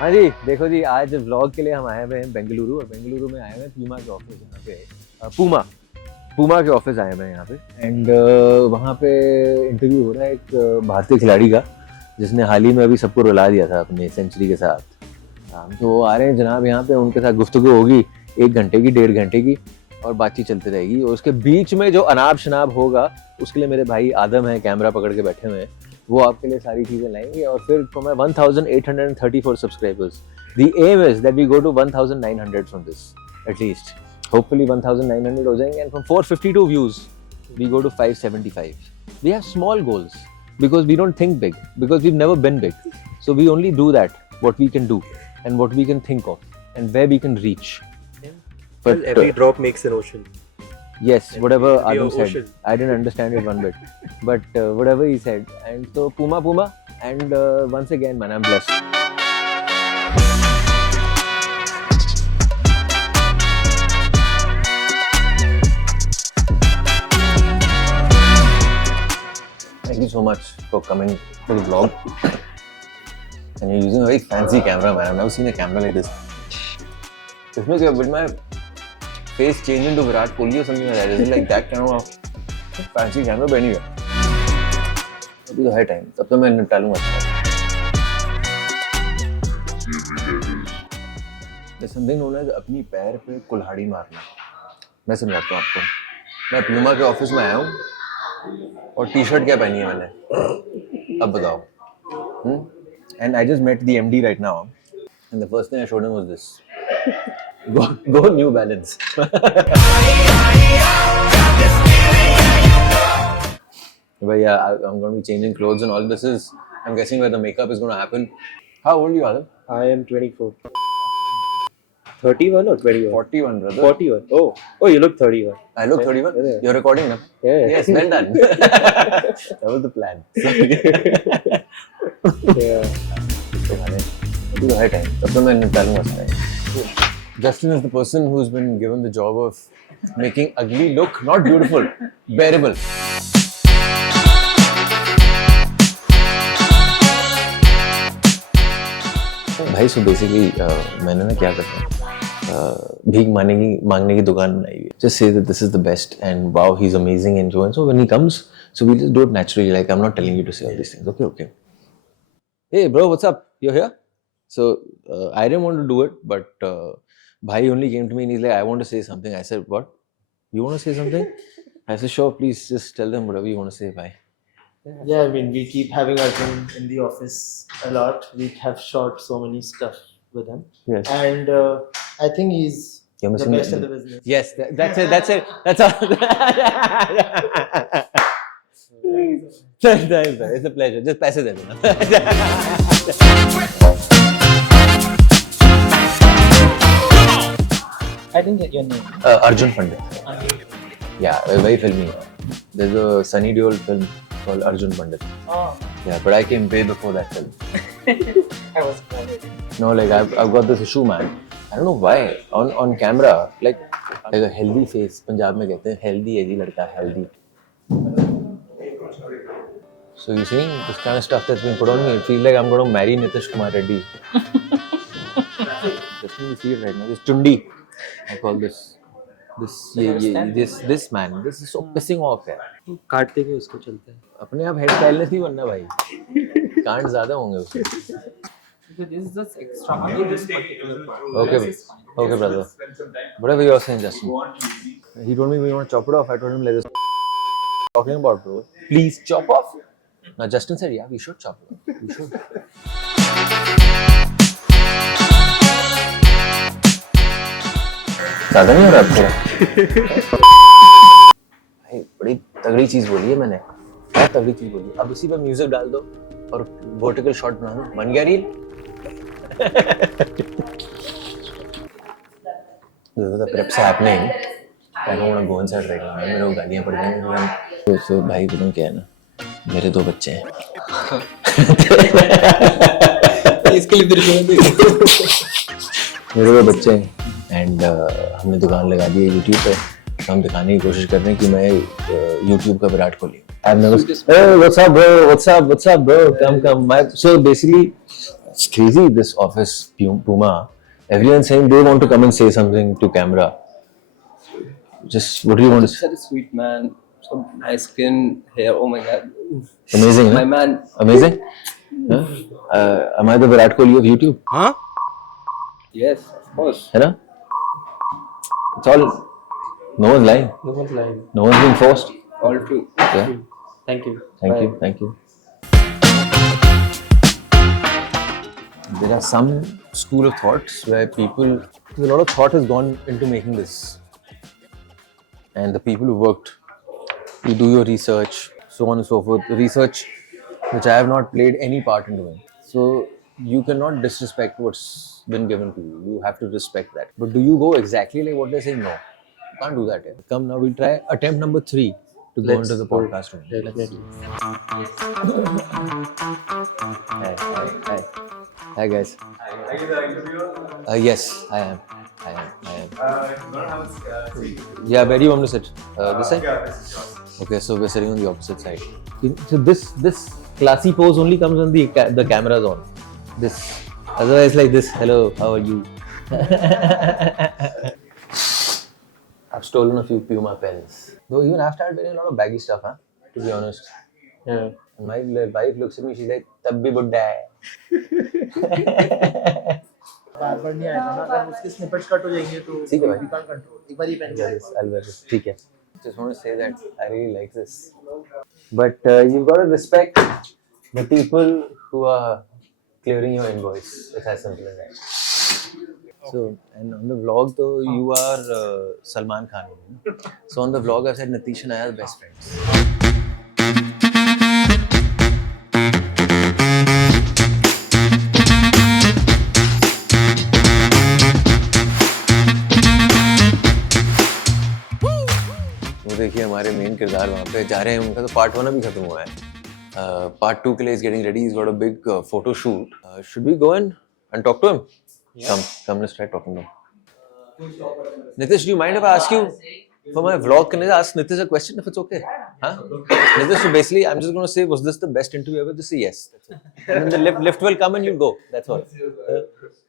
हाँ जी, देखो जी, आज व्लॉग के लिए हम आए हुए हैं बेंगलुरु, और बेंगलुरु में आए हुए हैं पूमा के ऑफिस यहाँ पे। पूमा के ऑफिस आए हुए हैं यहाँ पे। एंड वहाँ पे इंटरव्यू हो रहा है एक भारतीय खिलाड़ी का, जिसने हाल ही में अभी सबको रुला दिया था अपने सेंचुरी के साथ। तो वो आ रहे हैं जनाब यहाँ पे, उनके साथ गुफ्तगू होगी 1 घंटे की, 1.5 घंटे की, और बातचीत चलती रहेगी। और उसके बीच में जो अनाब शनाब होगा, उसके लिए मेरे भाई आदम है कैमरा पकड़ के बैठे हुए हैं, वो आपके लिए सारी चीजें लाएंगे। और फिर for my 1834 subscribers, the aim is that we go to 1900 from this, at least hopefully 1900 हो जाएंगे। And from 452 views we go to 575. We have small goals because we don't think big, because we've never been big. So we only do that, what we can do and what we can think of and where we can reach. Well, every drop makes an ocean. Yes, whatever Maybe Adam a said. ocean. I didn't understand it one bit. But whatever he said. And so Puma. And once again, man, I'm blessed. Thank you so much for coming to the vlog. And you're using a very fancy camera, man. I've never seen a camera like this. Isme kya, will my face change into Virat Kohli or something like that? Is it like that kind of fancy camera? But anyway, अभी तो है time, तब तो मैं निपटा लूंगा। There's something known as अपनी पैर पे कुल्हाड़ी मारना। मैं समझाता हूँ आपको। मैं प्यूमा के ऑफिस में आया हूँ और टी शर्ट क्या पहनी है मैंने, अब बताओ। And I just met the MD right now, and the first thing I showed him was this. Go New Balance. But yeah, I'm going to be changing clothes and all. This is, I'm guessing, where the makeup is going to happen. How old are you, Adam? I am 24. 31 or 21? 41, brother. 41. Oh, you look 31. I look 31? Yeah. You're recording now? Yeah. Yes, well done. That was the plan. Yeah. अभी तो है time, तब तो मैं निपटा लूंगा सारा। Justin is the person who's been given the job of making ugly look not beautiful, bearable. भाई सो बेसिकली मैंने ना क्या करता हूँ, भीख मांगने की दुकान बनाई हुई है। Just say that this is the best and wow, he's amazing and so on. So when he comes, so we just do it naturally. Like I'm not telling you to say all these things. Okay. Hey bro, what's up? You're here? So I didn't want to do it, but Bhai only came to me and he's like, I want to say something. I said, what? You want to say something? I said, sure, please just tell them whatever you want to say, bye. Yeah, I mean, we keep having Arjun in the office a lot. We have shot so many stuff with him. Yes. And I think he's You're the missing best in the business. Yes, that's it. That's all. Thanks, it's a pleasure. Just pass it in. I didn't get your name. Arjun Pandit. Yeah, very filmy. There's a Sunny Deol film called Arjun Pandit. Oh, Yeah, but I came way before that film. I was born. No, like I've got this issue, man. I don't know why. On camera, like a healthy face. Punjab में कहते हैं healthy है जी लड़का, healthy. So you seeing this kind of stuff that's been put on me? It feels like I'm going to marry Nitish Kumar Reddy. Just need to see it right now. This Chundi, I call this. This man. This is so pissing off है. काटते हुए उसको चलते हैं. अपने आप hair stylist नहीं बनना भाई. कांड ज्यादा होंगे उसके. So this is just extra money, this particular part. Okay, This is fine. okay, brother. Whatever you're saying, Justin. He told me we want to chop it off. I told him let us talking about, bro. Please chop off. Now Justin said, yeah, we should chop it off. We should. ज्यादा नहीं हो रहा आपको? भाई बड़ी तगड़ी चीज बोली है मैंने. क्या तगड़ी चीज बोली? अब इसी पे म्यूजिक डाल दो और वर्टिकल शॉट बना दो. बन गया reel. The preps happening. I don't want to go inside right now. मेरे को गालियाँ पड़ जाएंगी. तो भाई बताऊँ क्या है ना, मेरे 2 बच्चे हैं. इसके लिए तेरे मेरे 2 बच्चे हैं एंड हमने दुकान लगा दी है YouTube पे. तो हम दिखाने की कोशिश कर रहे हैं कि मैं YouTube का Virat Kohli. I've never. Hey, what's up, bro? What's up, bro? Come. So basically, It's crazy, this office, Puma. Everyone's saying they want to come and say something to camera. Just, what do you want to say? Such a sweet man. So nice skin, hair. Oh my god. Amazing, My huh? man. Amazing? Huh? Am I the Virat Kohli of YouTube? Yes, of course. है ना? It's all, no one's lying. No one's lying. No one's being forced. All true. Yeah. Thank you. Thank Bye. you, thank you. There are some school of thoughts where people, a lot of thought has gone into making this. And the people who worked, you do your research, so on and so forth. The research which I have not played any part in doing. So you cannot disrespect what's been given to you. You have to respect that. But do you go exactly like what they're saying? No. You can't do that. Yet. Come now, we'll try attempt number 3 to go into the podcast room. Definitely. Hi guys. Are you the interviewer? Yes, I am. I am. You don't have a seat. Yeah, where do you want me to sit? This side? Yeah, this is yours. Okay, so we're sitting on the opposite side. So this classy pose only comes when the camera's on. This, otherwise like this. Hello, how are you? I've stolen a few Puma pens. Though even I've started wearing a lot of baggy stuff, huh? To be honest. Yeah. And my wife looks at me, she's like, "Tab bhi budda hai." बार-बार नहीं आएगा ना, अगर उसके snippets cut हो जाएंगे तो ठीक है भाई। we can't control. एक बार ही पहन Yeah, के this, I'll wear this. ठीक है. Just want to say that I really like this. But you've got to respect the people who are clearing your invoice. It's as simple as that. So, and on the vlog, though, you are Salman Khan. So on the vlog, I said Nitish and I are best friends. वो देखिए हमारे main किरदार वहाँ पे जा रहे हैं, उनका तो पार्ट 1 अभी खत्म हुआ है. पार्ट 2 के लिए is getting ready. He's got a big photo shoot. Should we go in and talk to him? Yeah. Come, let's try talking to him. Nitish, do you mind if I ask you for my vlog? Can I ask Nitish a question if it's okay? Huh? Nitish, so basically, I'm just going to say, was this the best interview ever? Just say yes. That's it. And then the lift will come and you'll go. That's all.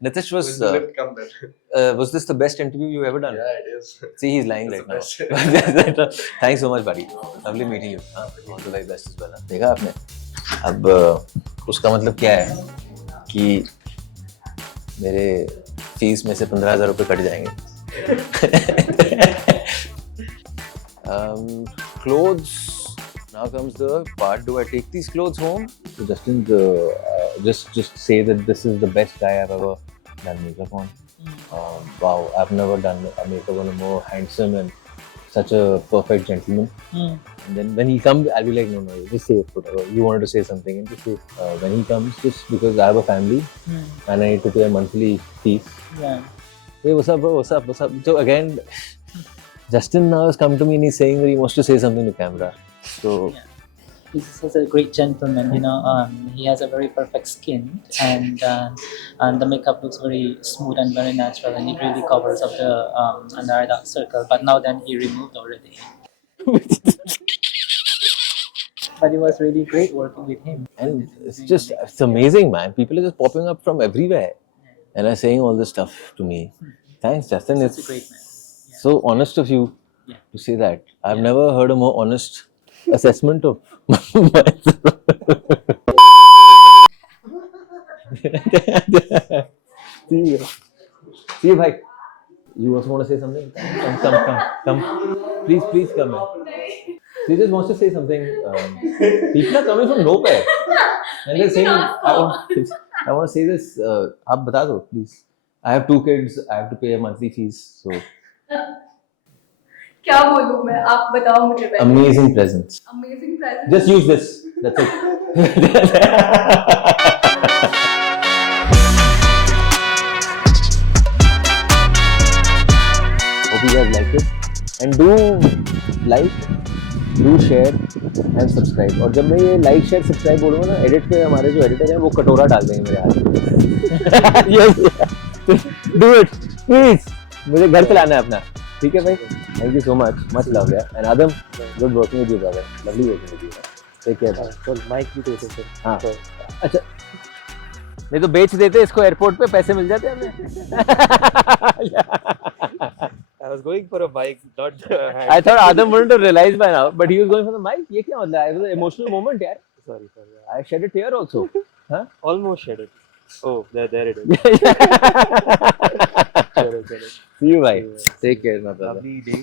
Nitish was. Come there. Was this the best interview you've ever done? Yeah, it is. See, he's lying right now. Thanks so much, buddy. Lovely meeting you. All the very best as well. देखा आपने? अब उसका मतलब क्या है कि मेरे fees में से 15,000 रुपए कट जाएंगे. Clothes. Now comes the part. Do I take these clothes home? So Justin, just say that this is the best guy I've ever done makeup on. Wow, I've never done a makeup on a more handsome and such a perfect gentleman. And then when he comes, I'll be like, no, just say whatever. You wanted to say something, and just say when he comes, just because I have a family and I need to pay a monthly fees. Yeah. Hey, what's up, bro? What's up? What's up? So again, Justin now has come to me and he's saying that he wants to say something to camera. So. Yeah. He's such a great gentleman, you know. He has a very perfect skin, and the makeup looks very smooth and very natural, and it really covers up the under eye dark circle. But now then he removed already. But it was really great working with him. And it's amazing, man. People are just popping up from everywhere and are saying all this stuff to me. Thanks, Justin. Such a It's great man. so honest of you to say that. I've never heard a more honest assessment of myself. See, bhai. You also want to say something? Come. Please come in. He just wants to say something. People are coming from nowhere. And they're saying, I want to say this. आप बता दो, please. I have 2 kids. I have to pay a monthly fees. So. क्या बोलूं मैं? आप बताओ मुझे पहले. Amazing presents. Amazing present. Just use this. That's it. Hope you guys like it. And do like, do share and subscribe. और जब मैं ये like, share, subscribe बोलूँगा ना, edit पे हमारे जो editor हैं वो कटोरा डाल देंगे मेरे हाथ में. Yes. Do it, please. मुझे घर चलाना है अपना. ठीक है भाई. Thank you so much love यार. And Adam, good working with you brother. Lovely working with you. Take care. So mic भी दे दो सर. हाँ. अच्छा. नहीं तो बेच देते इसको एयरपोर्ट पे, पैसे मिल जाते हमें. I was going for a bike, not I thought Adam wouldn't have realized by now, but he was going for the mic. ये क्या मतलब है? It was an emotional moment यार. sorry. I shed a tear also. Huh? Almost shed it. Oh, there it is. Chalo. See you, bye. Take care, my brother. Lovely day.